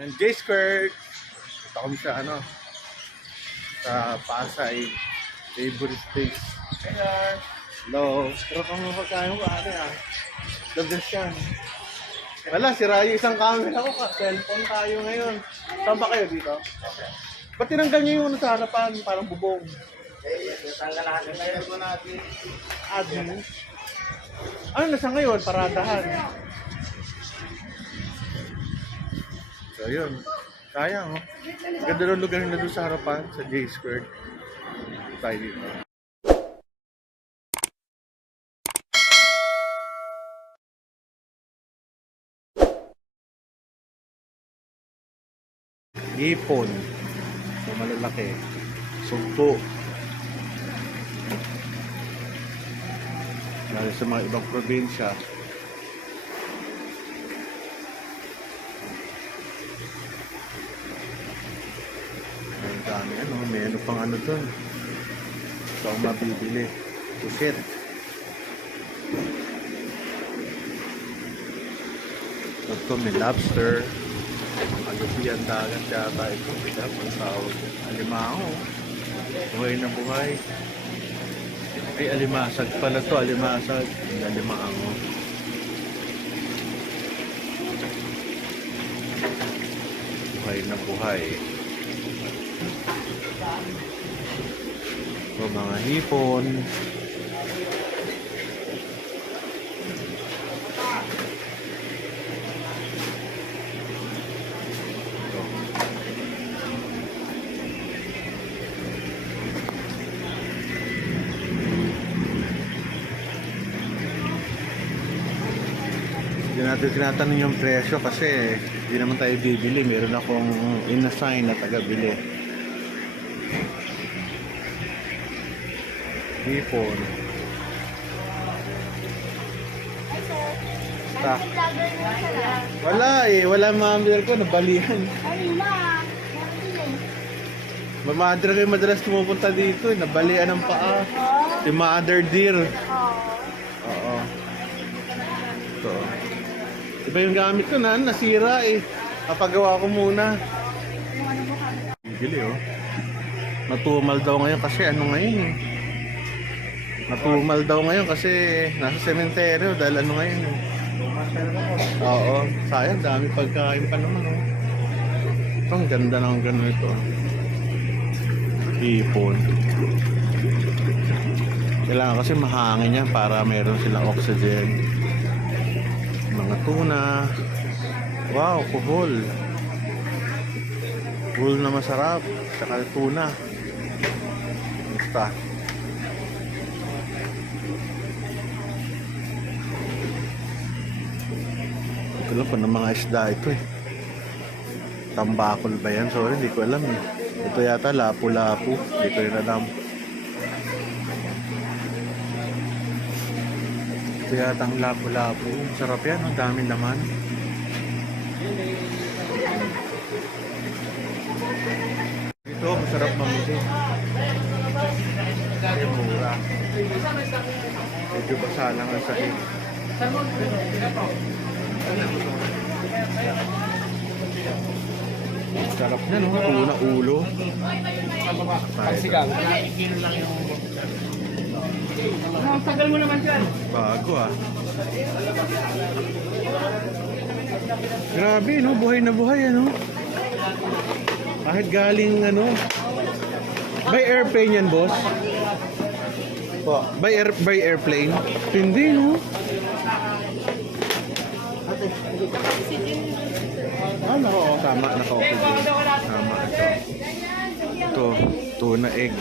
Ng J-Squared. Ito kami sa sa Pasay. Favorite place. Hello. Pero kung mapagkain mo, the best yan. Wala, sira yung isang camera ko. Cellphone tayo ngayon. Saan ba kayo dito? Ba't tinanggal niyo yung sa harapan? Parang bubong. Tanggal natin ngayon mo natin. Admin. Ano nasa ngayon? Paradahan. So yun. Sayang, oh. Ganda ng lugar na doon sa harapan, sa J-Squared. Tayo dito. Ipon. So malalaki. Sugpo. Lalo sa mga ibang probinsya. Ang dami may pang doon. So ang mabibili. Pusit. Ito may lobster. Alupian dagat yata ito. Ang tawag. Alimango. Buhay na buhay. Ay, alimasag pala to. Alimasag. Alimango. Buhay na buhay. So, mga hipon. Hindi natin tinatanong yung presyo kasi hindi naman tayo bibili. Meron akong inassign na taga-bili. Hipon. Ta. Wala wala mamamil ko, nabalihan. Mamadra kayo madalas pumupunta dito, nabalian ng paa. Si mother deer. Oo. Ito. Iba yung gamit ko nasira Kapagawa ko muna. Bili Matumal daw ngayon kasi Matumal daw ngayon kasi nasa sementeryo dahil ngayon Oo, sayang dami pagkain pa naman Ito, ang ganda ng ganito. Hipon. Kailangan kasi mahangin yan para meron silang oxygen. Mga tuna. Wow, kuhol. Kuhol na masarap. Saka tuna. Basta. Ito lang pa ng mga isda ito Tambakol ba yan? Sorry, hindi ko alam Ito yata lapu-lapu. Hindi ko rin alam. Ito yata ang lapu-lapu. Sarap yan, ang daming laman. Ito, masarap mamili. Kasi mura. Medyo basa lang ang sahig. Sarap na tuna ulo. Pagsigang. Tagal mo naman dyan. Bago Grabe buhay na buhay Kahit galing by airplane yan boss? By airplane? Hindi tama naka-okay tama ito tuna egg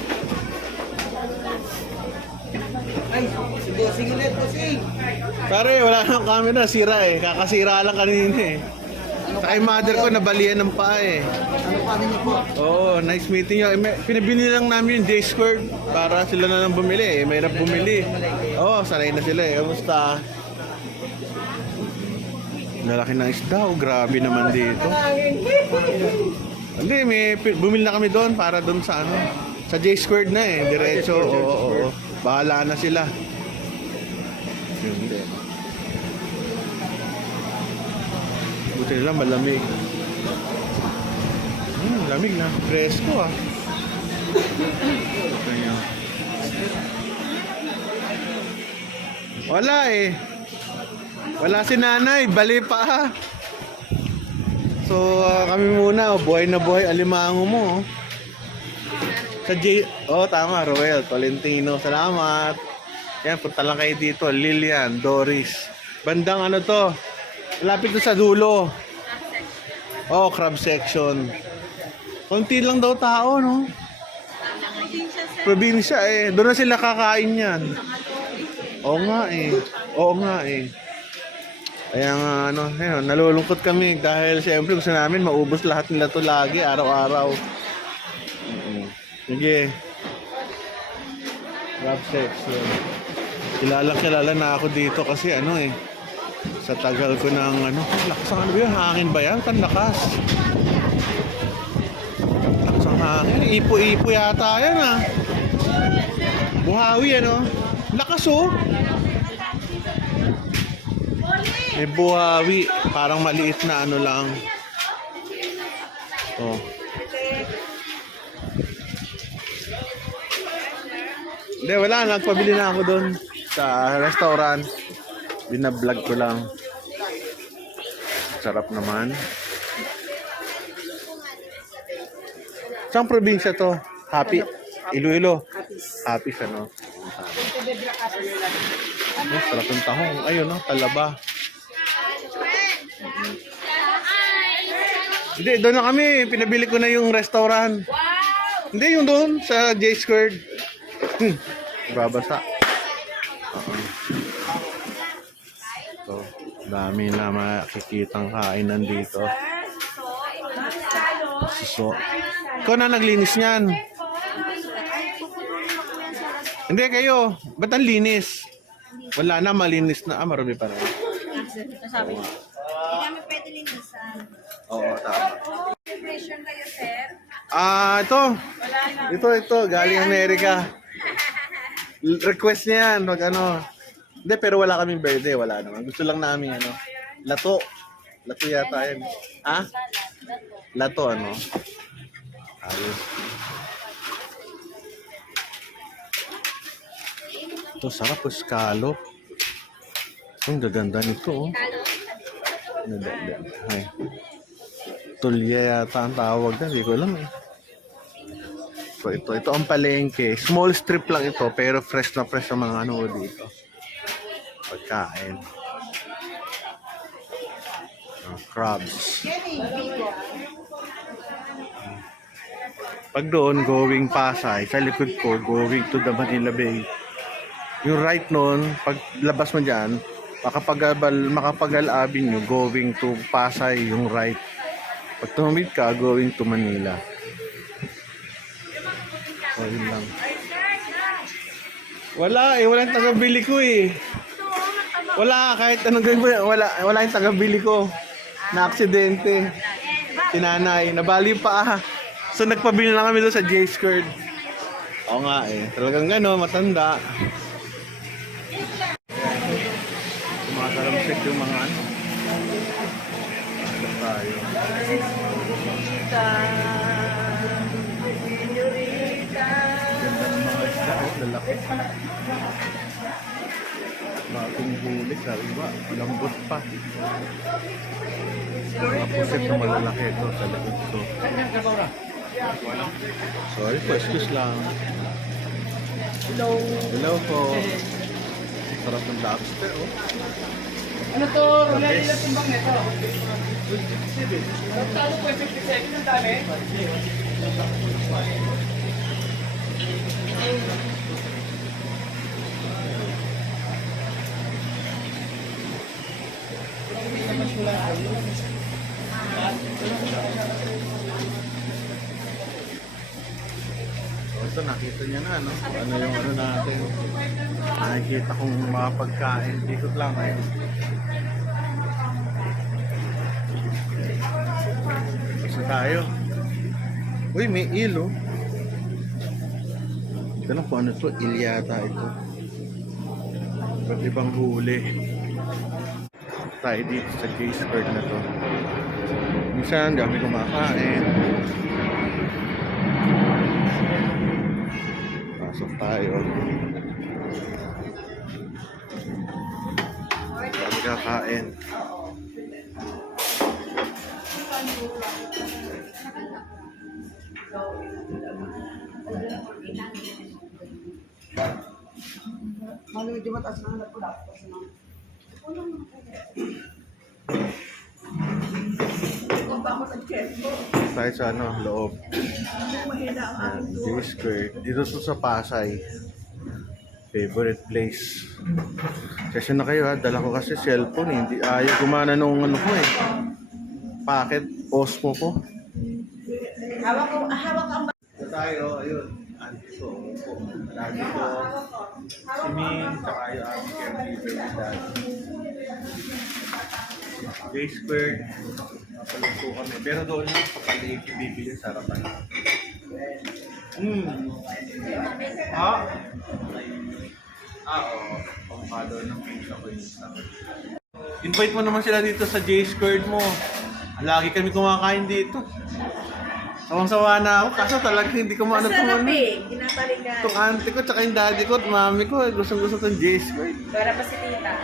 Sige net po pare wala nang camera sira kakasira lang kanina Ay mother ko nabalian ng paa Ano kami niyo po? Oo, nice meeting you. Pinabili lang namin yung J-Squared para sila na lang bumili Mahirap bumili. Oo, sanay na sila Kamusta? Lalaki ng isda grabe naman dito. Hindi, bumili na kami doon para doon sa sa J-Squared na diretso. Oo. Bahala na sila. Yun din. Buti nila malamig. lamig na. Presko ah. Kaya. Wala eh. Wala si nanay, bali pa ah. So kami muna, buhay na buhay alimango mo. Oh. Sa tama, Roel Tolentino. Salamat. Yan, punta lang kayo dito. Lilian, Doris. Bandang ano to? Malapit to sa dulo. Oh, crab section. Konti lang daw tao, no? Probinsya eh. Doon na sila kakain yan. Oo nga eh. Oo nga eh. Kaya nga ano, yun, nalulungkot kami dahil siyempre gusto namin maubos lahat nila to lagi, araw-araw. Sige. Crab section. Kilala na ako dito kasi ano eh. Sa tagal ko ng ano, lakas ang ano ba yun? Hangin ba yan? Kan lakas. Lakas ang hangin. Ipo-ipo yata yan ah. Buhawi ano. Lakas oh. May buhawi. Parang maliit na ano lang. Oh. Hindi, wala. Nagpabili na ako doon sa restaurant. Binablog ko lang. Sarap naman. Saan probinsya to? Happy? Iloilo? Happy siya, no? Oh, sarap ng tahong. Ayun, no? Talaba. Hindi, doon na kami. Pinabili ko na yung restaurant. Hindi, yung doon sa J-Squared. Babasa. So, dami na makikitang kainan dito. So, ikaw na naglinis niyan. Hindi kayo. Ba't ang linis? Wala na, malinis na. Marami pa rin. Sabi niya. Hindi namin pwede linisan. Oo, tama. Celebration kayo, sir? Ito. Ito. Galing Amerika. Request niya yan. Wag ano. Hindi, pero wala kaming birthday. Wala naman. Gusto lang namin ano. Lato. Lato yata yan. Ha? Lato ano. Ayos. Ito, sarap po. Scallop. Ang gaganda nito. Oh. Ay. Tulya yata ang tawag na. Hindi ko alam eh. So, ito ang palengke. Small strip lang ito, pero fresh na fresh ang mga ano dito. Pagkain. Crabs. Pag doon, going Pasay. Sa likod ko, going to the Manila Bay. Yung right noon, pag labas mo dyan, Makapagal Avenue, going to Pasay, yung right. Pag tumawid ka, going to Manila. So, yun lang. Wala eh, walang tagabili ko eh. Wala, kahit anong gawin mo, wala yung tagabili ko. Na-aksidente. Sinanay, nabali pa ah. So nagpabili na kami doon sa J-Squared. Oo nga eh, talagang gano'n, matanda. Makaramsik yung mga ano. Ano tayo? Ganda ng mga isda, lalaki. Mating huli sa iba, lambot pa. Mga pusit na malalaki ito sa likod ko. Sorry po, excuse lang. Hello po. Sarap ng lobster, oh. Ano to? Wala nila timbang nito. Talo po, 57 ang dami. Ito, nakita niya na, no? Ano yung ano natin. Nakikita kong mga pagkain. Dikot lang ngayon. Basta tayo. Uy, may ilo. Ito lang kung ano ito. Ilyata ito. Ba't ibang huli. Tayo dito sa J-Squared na to. Minsan, dami kumakain. Pasok tayo. Dami kakain. Medyo mataas na hanap ko lang. Tayo sa ano, loob. J-Square. Dito to sa Pasay. Favorite place. Kasi na kayo ha, dala ko kasi cellphone eh. Hindi ayaw gumana nung ano ko eh. Packet, Osmo ko. Hawak ang Ito tayo, ayun. Andito. Lagi ko. Si Ming, tsaka yung aking caregiver ni Daddy. J-Square. Napalag po kami. Pero doon lang sa palengke bibili sa harapan. Ah? Oo. Pangkado ng pizza ko yun. Invite mo naman sila dito sa J-Squared mo. Lagi kami kumakain dito. Sawang-sawa na ako. Kaso talaga hindi ko maano itong ano. Ginabalikan. Itong auntie ko, tsaka yung daddy ko at mami ko. Gustong-gusto itong J-Squared. Para pa si tita.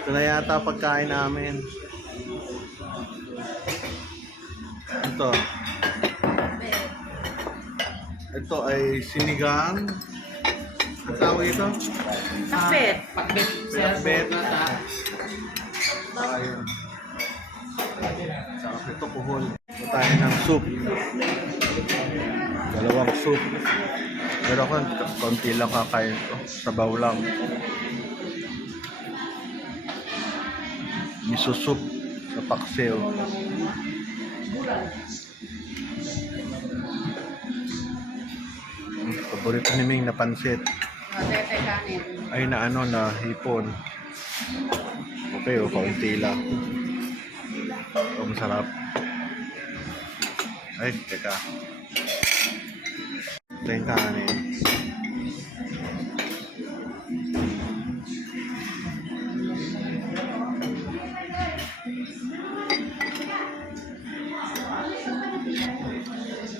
Ito na yata pagkain namin. Ito. Ito ay sinigang. Ang tawag ito? Kapit. Bet. Ayun. Saka ito kuhol. Ito tayo ng soup. Dalawang soup. Pero ako, konti lang kakain ito. Sabaw lang. Miso soup sa paksiw. Paborito ni Ming na pansit. Tete kanin. Ay na ano na hipon. Okay, o kaunti lang. Oh, masarap. Ay, teka. Ito yung kanin.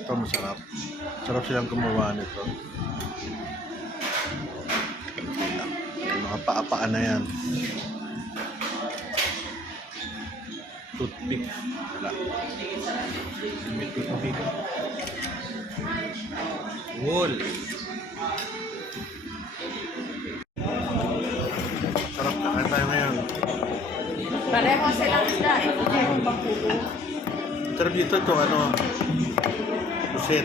Ito masarap. Sarap silang gumawa nito. Yung mga paa-paa na yan. Toothpick. Wala. May toothpick. Wool. Sarap, kakain tayo ngayon. Pareho silang isda eh. Sarap dito ito, ano, pusit.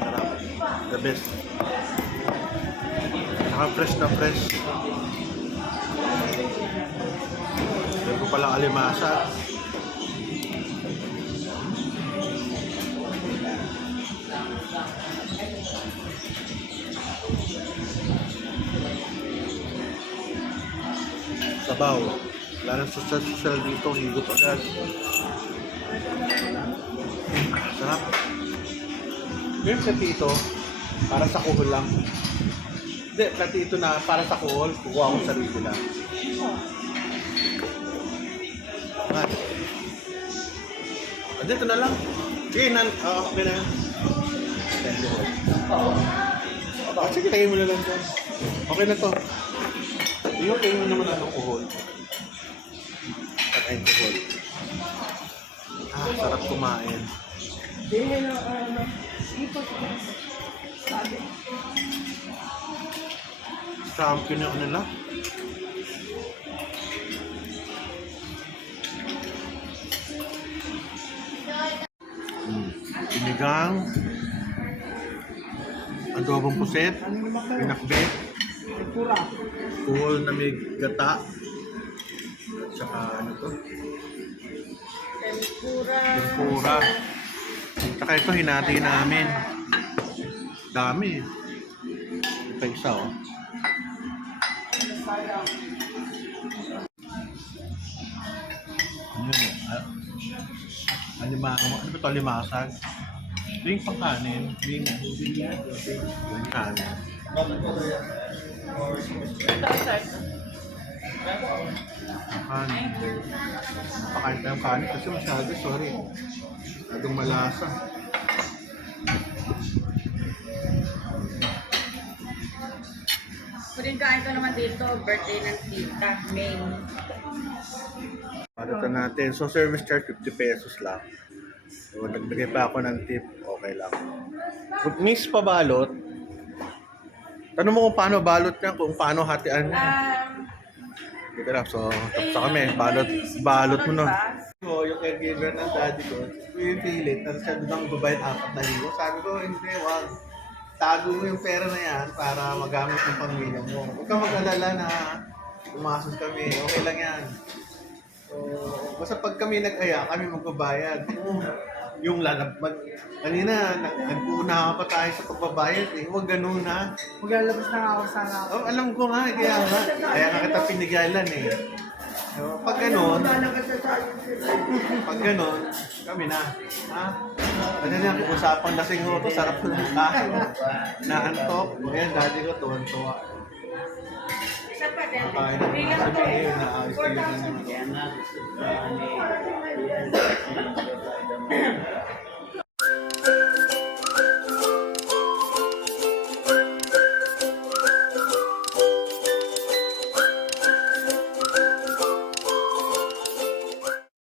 Sarap. The best. Saka fresh na fresh. Meron ko palang alimasa. Sabaw. Wala nang social dito, higot agad. Sarap. Yung plati ito, para sa kuhol lang. Hindi, plati ito na para sa kuhol, kukuha ko sarili lang. Ah. Dito na lang. Sige, okay na yan. Sige, tagay mo na lang dyan. Okay na to. Yung kayo mo naman ang kuhol. At ay kuhol. Sarap kumain. Champion yung nila. Sinigang. Adobong puset. Pinakbet. Kuhol na may gata. Tsaka ano to? Tempura. Tsaka ito hinati namin. Dami. Ito isa oh. Ano yun? Ano ba ito? Limasag. Ito yung pangkanin. Yung kanin. Kanin. Napakain tayong kanin kasi masyado, sorry. Masyadong malasa. Huling kain ko naman dito, birthday ng tita, May. Balot na natin. So, service charge 50 pesos lang. So, nagbigay pa ako ng tip. Okay lang. Kung miss pa balot, tanong mo kung paano balot niya, kung paano hatian niya. Dito lang. So, tapos kami. Balot mo no. So, yung caregiver ng daddy ko, pipilit. Tapos siya doon babayad 4,000. Sabi ko, hindi, wag. Tago mo yung pera na yan para magamit ng pamilya mo. Huwag kang mag-alala na umasos kami. Okay lang yan. So, basta pag kami nag-aya, kami magbabayad. Yung kanina, nag-uuna pa tayo sa pagbabayad eh. Huwag ganun na. Maglalabas na ako sana. Oh, alam ko nga, kaya nga kita pinigalan eh. So, pag ganun, kami na. Ha? Kasi na, kung-usapang lasing ko to, sarap ko ng kain. Naantok. Ngayon, daddy ko, tuwan-tuwa. Isa pa din. Kain naman Bilang sa to eh. ngayon, naayos ko yun. 4,000 yan.